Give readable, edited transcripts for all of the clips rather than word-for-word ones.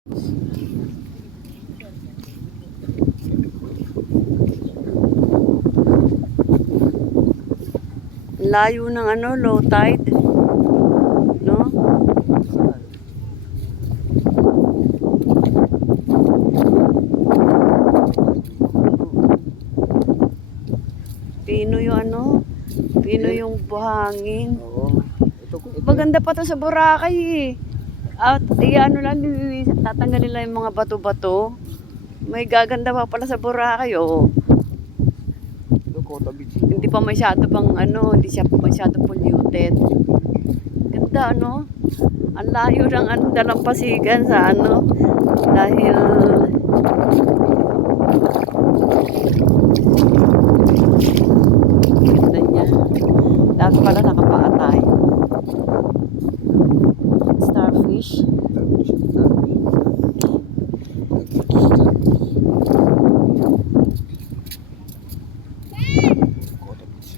Layo ng ano, low tide. No? Pino yung ano, pino yung buhangin. Oo. Maganda pa to sa Boracay eh. At ano lang, tatanggalin lang yung mga bato-bato. May gaganda pa pala sa Boracay, oh. Ito, Kota Beach. Hindi pa masyado pang ano, hindi siya masyado polluted. Ganda, ano? Ang layo ng ano, dalampasigan sa ano. Dahil ganda niya. Dapat pala nakapaa tayo. Starfish.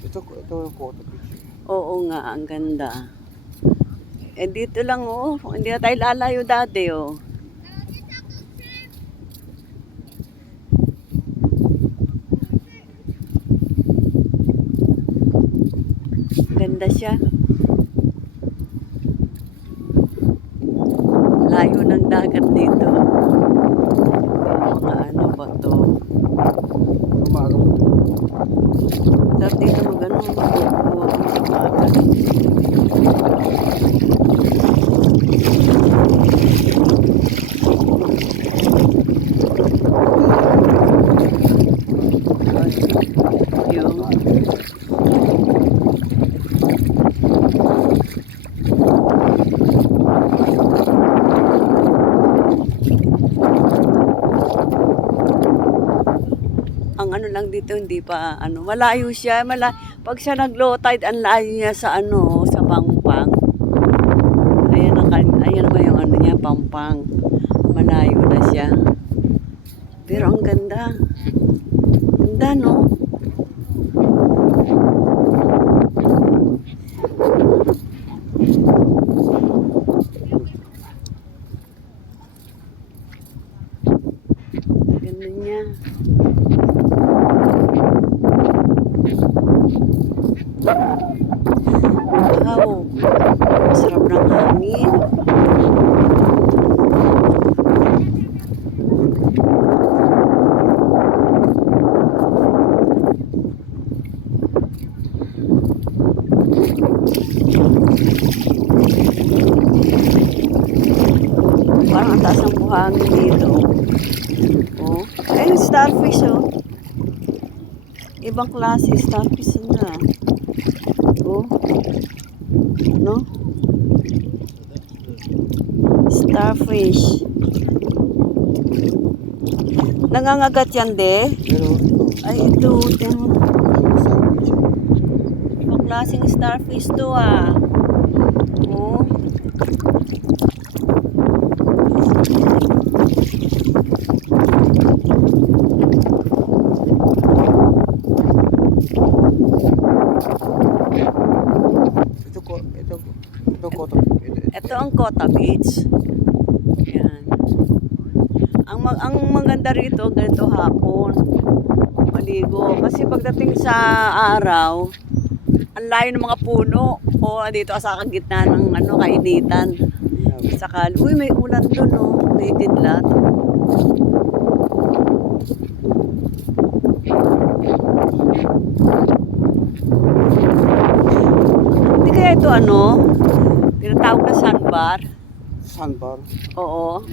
Ito yung Kota Beach. Oo nga, ang ganda. Eh dito lang oh, hindi na tayo lalayo dati oh. Ganda siya. Layo ng dagat dito. Yung mga ano ba to? Umaga mo. Sarap dito magano, magbubuwag mo sa dagat. Yung ang ano lang dito hindi pa ano, malayo siya, pag siya nag-low tide ang layo niya sa ano, sa Pampang. Ayan ba yung ano niya, Pampang. Malayo na siya. Pero ang ganda. Ganda no? Ganda niya. Wow, sarap ng hangin. Parang ang taas ng buhangin dito. Oh, ayun starfish oh. Ibang klase starfish na. Oh. No? Starfish. Nangangagat yan, de? Pero, Ay, ito. Ibang klaseng starfish to, ah. Oh. ito Kota. Ito ang Kota Beach. Yan. Ang maganda rito, ganito hapon. Maligo. Kasi pagdating sa araw, ang layo ng mga puno. O dito sa gitna ng ano, kainitan. Saka, uy, may ulan doon, no? May kidlat. Hindi kaya ito ano? Tinatawag na sandbar. Sandbar. Oo.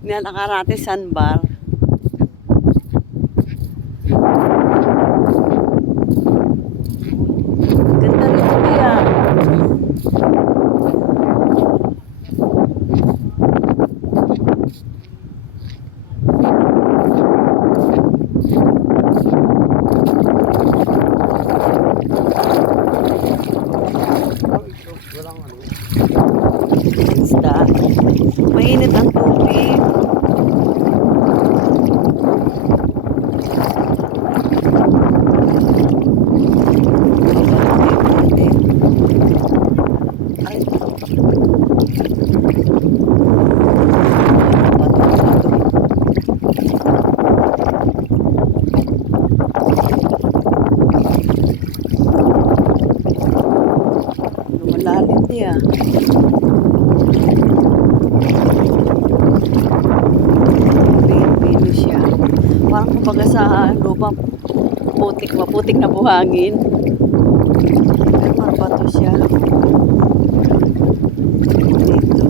Nalakarate sandbar. Ganda rin kaya. Walang ano. Isda. Mainit ang tubig. Ay. Malalim niya. Pino siya. Parang kumbaga sa lupa, maputik na buhangin. Pero marbato siya. Dito.